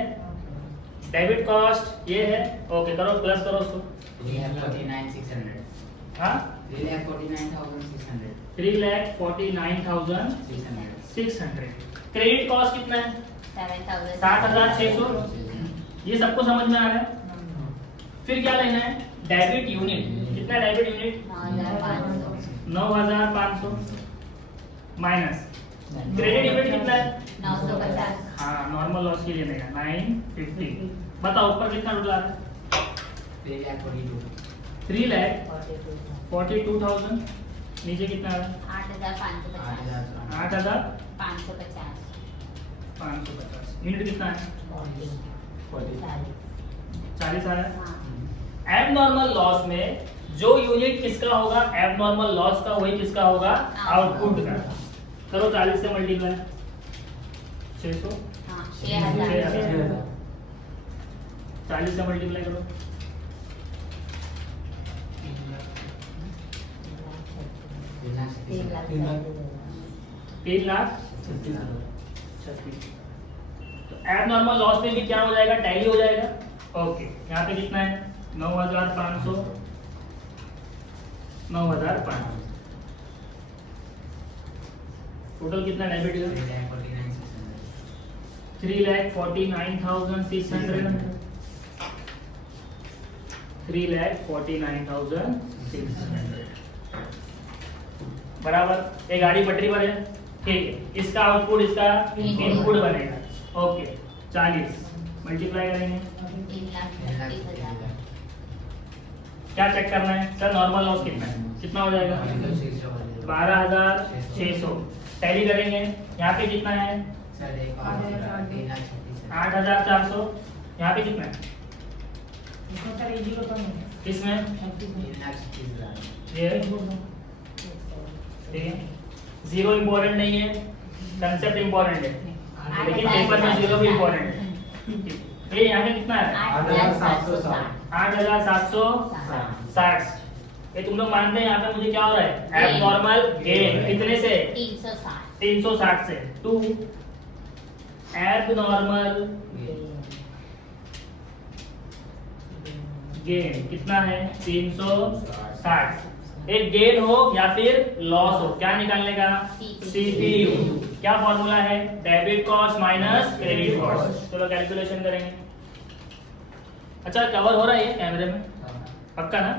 डेबिट कॉस्ट ये है, ओके करो प्लस करो उसको। 3,49,600. हाँ 3,49,600. 3,49,600। क्रेडिट कॉस्ट कितना है? 7,000. 7,600। ये सबको समझ में आ रहा है? फिर क्या लेना है? Debit unit. कितना debit unit? 9,500. 9,500 minus credit unit कितना है? 950. हाँ नॉर्मल लॉस के लिए लेगा 950। बताओ ऊपर कितना टोटल आ रहा है? 3,42,000. 3,42,000। नीचे कितना आ रहा है? 8,550. 8,550। 550. यूनिट कितना है? 40. 40 आ रहा है। हाँ. एबनॉर्मल लॉस में जो यूनिट किसका होगा एबनॉर्मल लॉस का, वही किसका होगा आउटपुट का। करो 40 से मल्टीप्लाई 600। हाँ, 6,000. 40 से मल्टीप्लाई करो 3,36,000। तो एबनॉर्मल लॉस में भी क्या हो जाएगा? टैली हो जाएगा। ओके यहाँ पे कितना है? 9,500 9,500 टोटल कितना डेबिट है? 3,49,600। 3,49,600 बराबर। ये गाड़ी पटरी पर है, ठीक है। इसका आउटपुट इसका इनपुट बनेगा। ओके 40 मल्टीप्लाई करेंगे 3,30,000. क्या चेक करना है सर? नॉर्मल लॉस कितना है? कितना हो जाएगा? 12,600। टैली करेंगे यहाँ पे कितना है? 8,400। यहाँ पे कितना है? इसमें सर ये जीरो कम है। इसमें 3,36,000. ये ठीक है। जीरो इम्पोर्टेंट नहीं है, कंसेप्ट इम्पोर्टेंट है, लेकिन पेपर में जीरो भी इम्पोर्टेंट है। ये यहाँ पे कितना है? 8,760. 8,760। ये तुम लोग मानते हैं यहाँ पे मुझे क्या हो रहा है? एबनॉर्मल गेन कितने से? 360. 360 से। टू एबनॉर्मल गेन कितना है? 360। एक गेन हो या फिर लॉस हो, क्या निकालने का? सीपीयू। क्या फॉर्मूला है? Debit cost minus credit cost. चलो कैलकुलेशन करेंगे। अच्छा कवर हो रहा है ये कैमरे में? पक्का ना?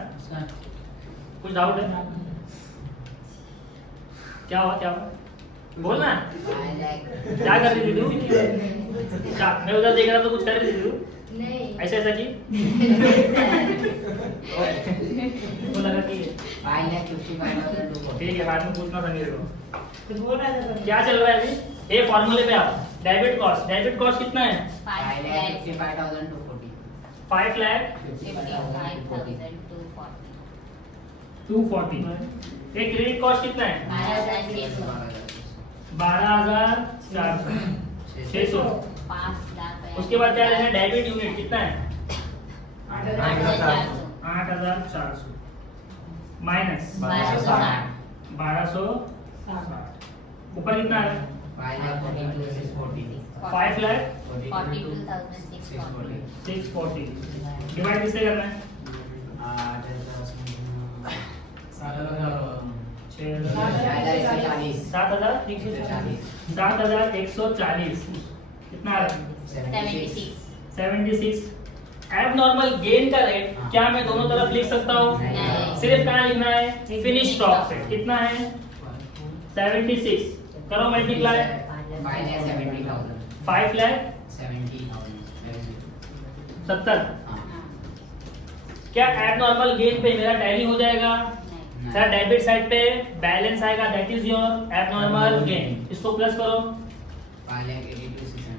कुछ डाउट है? क्या हुआ क्या हुआ? बोलना। क्या कर रही थी तू? क्या मैं उधर देख रहा था, कुछ कर रही थी तू? नहीं. ऐसा ऐसा की तो लगा कि 5,55,240. ठीक है, बाद में पूछना था मेरे को। तो बोल रहा था क्या चल रहा है अभी? ये फॉर्मूले पे आओ। डेबिट कॉस्ट कितना है? 5,55,240. 5,55,240। ये क्रेडिट कॉस्ट कितना है? 12,400। 5,00,000. उसके बाद क्या लेना है? डेबिट यूनिट कितना है? 8,400. 8,400 माइनस 1260। ऊपर कितना है? 5,42,640. 5,42,640 डिवाइड किससे करना है? 7,140 कितना आ रहा है? 76। एबनॉर्मल गेन का रेट क्या मैं दोनों तरफ लिख सकता हूँ? नहीं। सिर्फ कहाँ लिखना है? फिनिश स्टॉक से। कितना है? 76। करो मल्टीप्लाई 5,70,000। क्या एबनॉर्मल गेन पे मेरा टैली हो जाएगा? सर डेबिट साइड पे बैलेंस आएगा, that is your abnormal gain. इसको प्लस करो,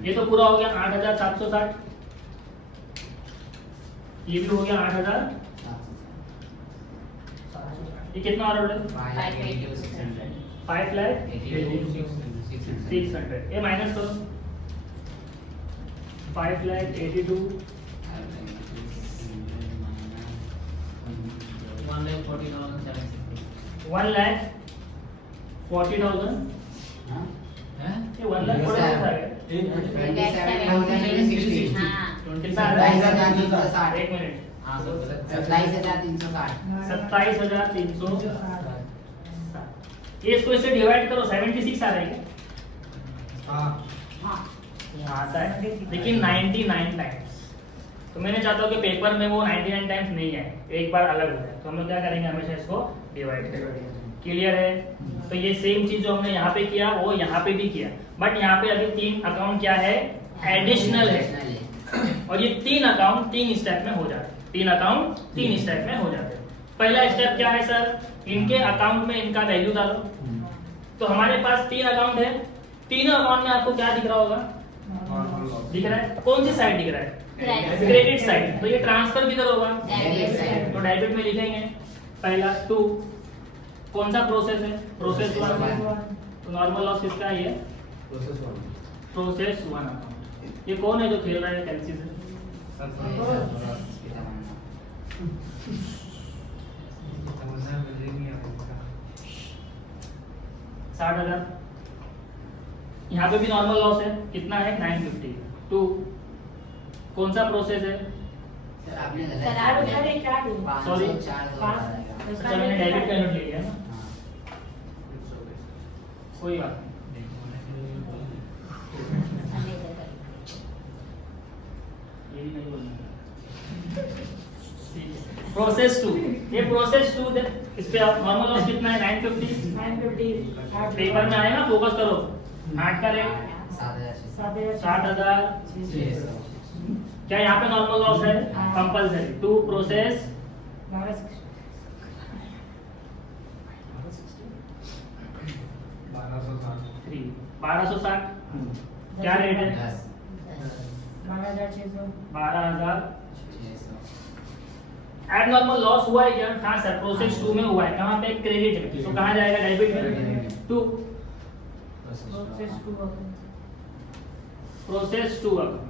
ये तो पूरा हो गया 8,760। ये भी हो गया 8,000। ये कितना आ रहा है? 5,82,600। ये माइनस करो 5,82,000 1,40,000 ये 1,40,000 आ गया। 27,060. 27,060 27,360 एक मिनट, हाँ 27,360 27,360। ये इसको इससे डिवाइड करो, 76 आ रहा है क्या? हाँ हाँ आता है, लेकिन 99 टाइम्स। तो मैंने चाहता हूँ कि पेपर में वो 99 टाइम्स नहीं है, एक बार अलग हो जाए। तो हम लोग क्या करेंगे, हमेशा इसको डिवाइड करेंगे। क्लियर है? तो ये सेम चीज जो हमने यहाँ पे किया वो यहाँ पे भी किया, बट यहाँ पे अभी 3 अकाउंट क्या है, एडिशनल है। और ये 3 अकाउंट 3 स्टेप में हो जाते हैं। 3 अकाउंट 3 स्टेप में हो जाते हैं। पहला स्टेप क्या है सर, इनके अकाउंट में इनका वैल्यू डालो। तो हमारे पास 3 अकाउंट है, तीनों अकाउंट में आपको क्या दिख रहा होगा, दिख रहा है? कौन सी साइड दिख रहा है, क्रेडिट साइड। तो ये ट्रांसफर किधर होगा, डेबिट। तो डेबिट में लिखेंगे। पहला 2, कौन सा प्रोसेस है, प्रोसेस 1। तो नॉर्मल लॉस किसका है, ये प्रोसेस 1 अकाउंट। ये कौन है जो खेल रहा है कैलसी से, 60,000। यहाँ पे भी नॉर्मल लॉस है, कितना है, 950। 2, कौन सा प्रोसेस है, सर आपने सर, गलत आपने- अरे क्या दी? Sorry। 504 अच्छा मैंने डेबिट का नोट ले लिया ना, कोई बात नहीं। ये भी नहीं बोलना। प्रोसेस 2, ये प्रोसेस 2 इस पे नॉर्मल लॉस कितना है, 950। 950 पेपर में आएगा, फोकस करो। 8 का रेट 60,000। क्या यहाँ पे नॉर्मल लॉस है, कंपलसरी। 2 प्रोसेस 3, 1260। क्या रेट है, 12,600 12,000। एड नॉर्मल लॉस हुआ है क्या, हाँ सर, प्रोसेस 2 में हुआ है। कहाँ पे, क्रेडिट में। तो कहाँ जाएगा, डेबिट में। 2 प्रोसेस 2 प्रोसेस 2 अकाउंट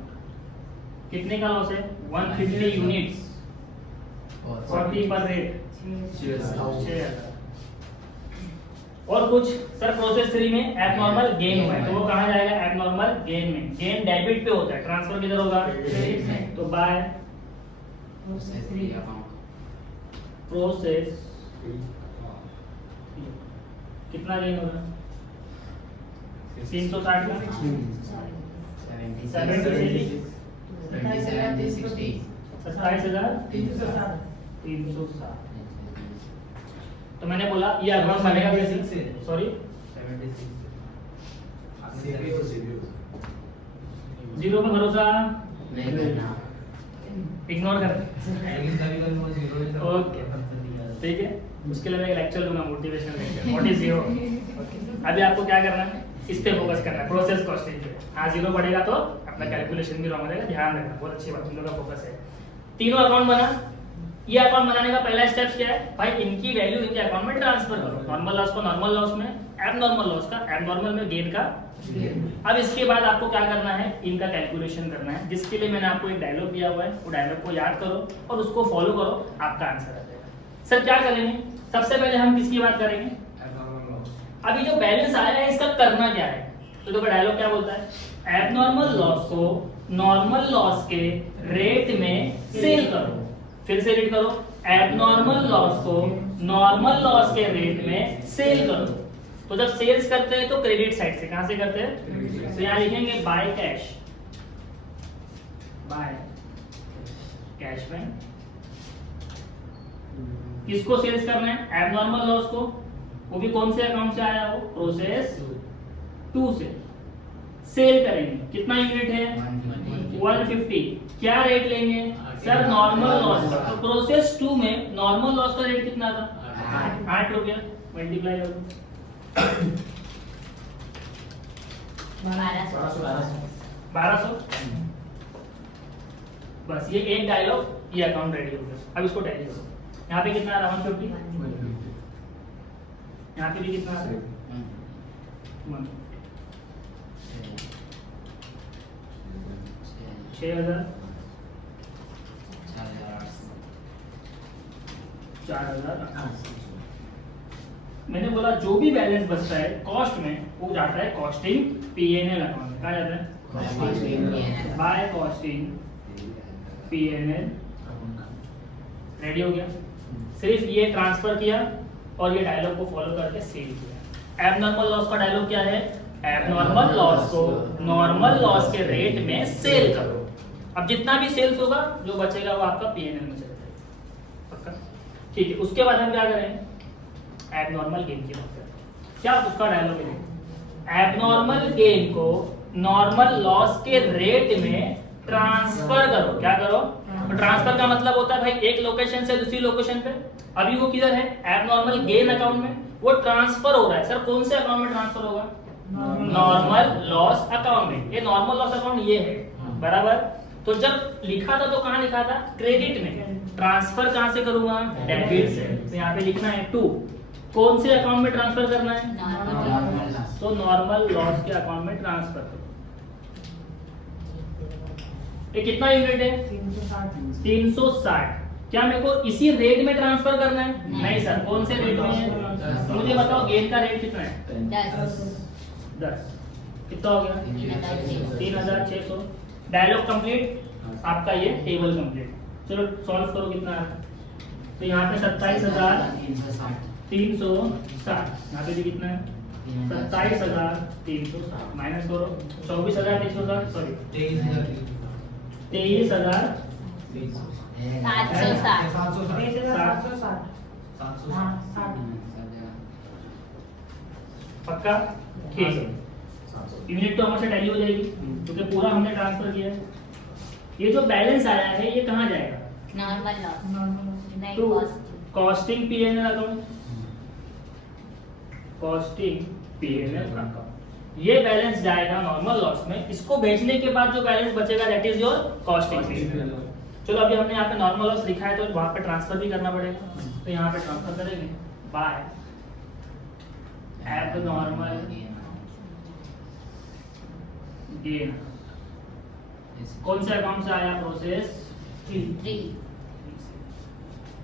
कितने का लॉस है, 150 यूनिट्स, 40 पर रेट 6,000। और कुछ सर, प्रोसेस 3 में एबनॉर्मल गेन हुआ है, तो वो कहाँ जाएगा, एबनॉर्मल गेन में। गेन डेबिट पे होता है, ट्रांसफर किधर होगा, क्रेडिट में। तो बाय प्रोसेस कितना गेन होगा, 360 का 27,360। तो मैंने बोला ये अकाउंट बनेगा बेसिक से, सॉरी 0 पे भरोसा नहीं करना इग्नोर कर। ओके ठीक है, उसके लिए मैं एक लेक्चर लूंगा, मोटिवेशनल लेक्चर, व्हाट इज 0। अभी आपको क्या करना है, इस पे फोकस करना है, प्रोसेस कॉस्टिंग पे। हाँ 0 पड़ेगा तो अपना कैलकुलेशन भी रॉन्ग हो जाएगा, ध्यान रखना, बहुत अच्छी बात, तुम लोग का फोकस है। तीनों अकाउंट बना। ये अकाउंट बनाने का पहला स्टेप क्या है भाई, इनकी वैल्यू इनके अकाउंट में ट्रांसफर करो। नॉर्मल लॉस को नॉर्मल लॉस में, एबनॉर्मल लॉस का एबनॉर्मल में, गेन का। अब इसके बाद आपको क्या करना है, इनका कैलकुलेशन करना है, जिसके लिए मैंने आपको एक डायलॉग दिया हुआ है। वो डायलॉग को याद करो और उसको फॉलो करो, आपका आंसर आ जाएगा। सर क्या करेंगे, सबसे पहले हम किसकी बात करेंगे, अभी जो बैलेंस आया है इसका करना क्या है। तो देखो डायलॉग क्या बोलता है, एबनॉर्मल लॉस को नॉर्मल लॉस के रेट में सेल करो। फिर से रीड करो, एबनॉर्मल लॉस को नॉर्मल लॉस के रेट में सेल करो। तो जब सेल्स करते हैं तो क्रेडिट साइड से, कहां से करते हैं, तो यहां लिखेंगे बाय कैश, बाय कैश में। किसको सेल्स करना है, एबनॉर्मल लॉस को, वो भी कौन से अकाउंट से आया, वो प्रोसेस 2 से सेल करेंगे। कितना यूनिट है, 150। क्या रेट लेंगे सर, नॉर्मल लॉस का। तो प्रोसेस 2 में नॉर्मल लॉस का रेट कितना था, 8 रुपया। मल्टीप्लाई करो 1200। बस ये एक डायलॉग, ये अकाउंट रेडी हो गया। अब इसको टैली करो। यहाँ पे कितना आ रहा है, 150। यहाँ पे भी कितना आ रहा है, 6,000, 4,000। मैंने बोला जो भी बैलेंस बचता है कॉस्ट में, वो जाता है कॉस्टिंग P&L अकाउंट में। कहा जाता है, बाय कॉस्टिंग PNL रेडी हो गया। सिर्फ ये ट्रांसफर किया और ये डायलॉग को फॉलो करके सेव किया। एबनॉर्मल लॉस का डायलॉग क्या है? एबनॉर्मल लॉस को नॉर्मल लॉस के रेट में सेल करो। अब जितना भी सेल्स होगा जो बचेगा वो आपका पीएनएल में चला जाएगा। पक्का? ठीक है। उसके बाद हम क्या करें? एबनॉर्मल गेन की बात करें। क्या उसका डायलॉग है? एबनॉर्मल गेन को नॉर्मल लॉस के रेट में ट्रांसफर करो। क्या करो? तो ट्रांसफर का मतलब होता है भाई एक लोकेशन से दूसरी लोकेशन पे। अभी वो किधर है? एबनॉर्मल गेन अकाउंट में। वो ट्रांसफर हो रहा है। सर कौन से अकाउंट में ट्रांसफर होगा? नॉर्मल लॉस अकाउंट में। ये नॉर्मल लॉस अकाउंट ये है, बराबर। तो जब लिखा था तो कहाँ लिखा था? क्रेडिट में। ट्रांसफर कहाँ से करूंगा? डेबिट से। तो यहाँ पे लिखना है 2। कौन से अकाउंट में ट्रांसफर करना है? तो नॉर्मल लॉस के अकाउंट में ट्रांसफर करो। ये कितना यूनिट है? 360। क्या मेरे को इसी रेट में ट्रांसफर करना है? नहीं सर। कौन से रेट में है? तो मुझे बताओ गेन का रेट कितना है? 10। कितना हो गया? 3600। Dialogue complete. आपका ये टेबल कंप्लीट। चलो सॉल्व करो कितना है। तो यहाँ पे 27,360। यहाँ पे भी कितना है? 27,360 माइनस करो 24,360। सॉरी 23,000 पक्का? ठीक है। यूनिट तो हमारे टैली हो जाएगी क्योंकि पूरा हमने ट्रांसफर किया है। ये जो बैलेंस आया है ये कहाँ जाएगा? नॉर्मल लॉस नहीं तो cost costing PNL account. Costing PNL account. ये बैलेंस जाएगा नॉर्मल लॉस में। इसको बेचने के बाद जो बैलेंस बचेगा that is your costing PNL. चलो अभी हमने यहाँ पे नॉर्मल लॉस लिखा है तो वहां पे ट्रांसफर भी करना पड़ेगा। तो यहाँ पे ट्रांसफर करेंगे बाय एबनॉर्मल गेन। कौन से अकाउंट से आया? प्रोसेस 3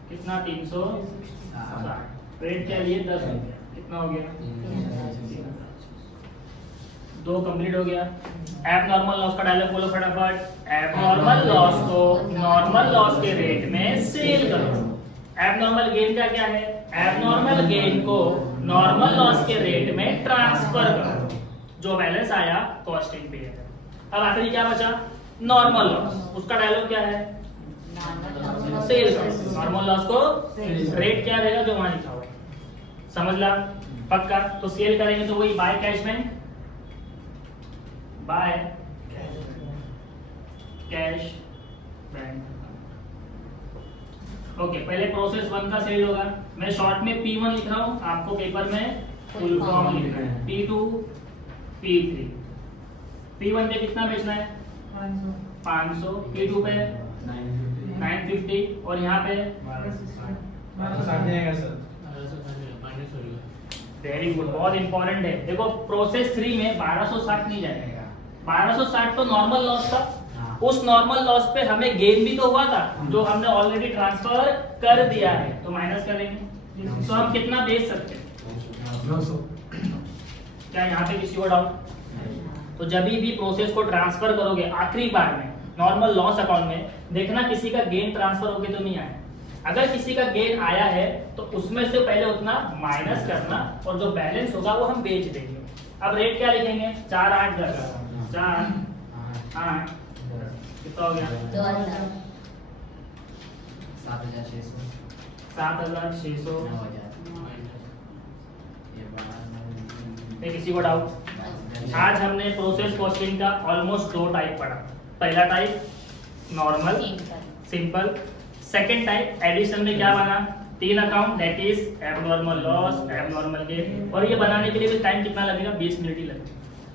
कितना? 360। रेट क्या लिए? 10 रुपया। कितना हो गया? 2 कंप्लीट हो गया। एबनॉर्मल लॉस का डायलॉग बोलो फटाफट। एबनॉर्मल लॉस को नॉर्मल लॉस के रेट में सेल करो। एबनॉर्मल गेन का क्या है? एबनॉर्मल गेन को नॉर्मल लॉस के रेट में ट्रांसफर करो। जो बैलेंस आया कॉस्टिंग पे है। अब आखिरी क्या बचा? Normal loss. उसका डायलॉग क्या है? सेल करो। नॉर्मल लॉस को रेट क्या रहेगा? जो वहां लिखा हुआ है। समझ ला? पक्का? तो सेल करेंगे तो वही by cash bank. By cash bank. Okay पहले प्रोसेस 1 का सेल होगा। मैं शॉर्ट में P1 लिख रहा हूं, आपको पेपर में फुल फॉर्म लिखना है। P2 P3। P1 पे कितना बेचना है? 500। P2 पे 950 और यहाँ पे वेरी गुड। बहुत इंपॉर्टेंट है। देखो प्रोसेस 3 में 1260 नहीं जाएगा। 1260 तो नॉर्मल लॉस था। उस नॉर्मल लॉस पे हमें गेन भी तो हुआ था जो हमने ऑलरेडी ट्रांसफर कर दिया है। तो माइनस करेंगे तो हम कितना बेच सकते हैं? 900। क्या यहाँ पे किसी को डाउट? तो जब भी प्रोसेस को ट्रांसफर करोगे आखिरी बार में नॉर्मल लॉस अकाउंट में देखना किसी का गेन ट्रांसफर हो गया तो नहीं आया। अगर किसी का गेन आया है तो उसमें से पहले उतना माइनस करना और जो बैलेंस होगा वो हम बेच देंगे। अब रेट क्या लिखेंगे? 4 8 10 4 8 कितना हो गया? 7,600। किसी को डाउट? आज हमने प्रोसेस कॉस्टिंग का ऑलमोस्ट 2 टाइप पढ़ा। पहला type normal simple. Second type addition में क्या बना? 3 account that is abnormal loss, abnormal gain. और ये बनाने के लिए भी टाइम कितना लगेगा? 20 मिनट ही लगेगा।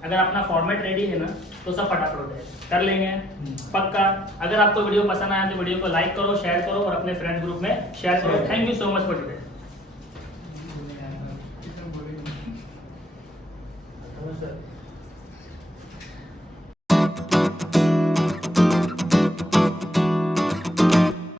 अगर अपना फॉर्मेट रेडी है ना तो सब फटाफट हो जाएगा। कर लेंगे पक्का। अगर आपको वीडियो पसंद आया तो वीडियो को लाइक करो, शेयर करो और अपने फ्रेंड ग्रुप में शेयर करो। Thank you so much for today.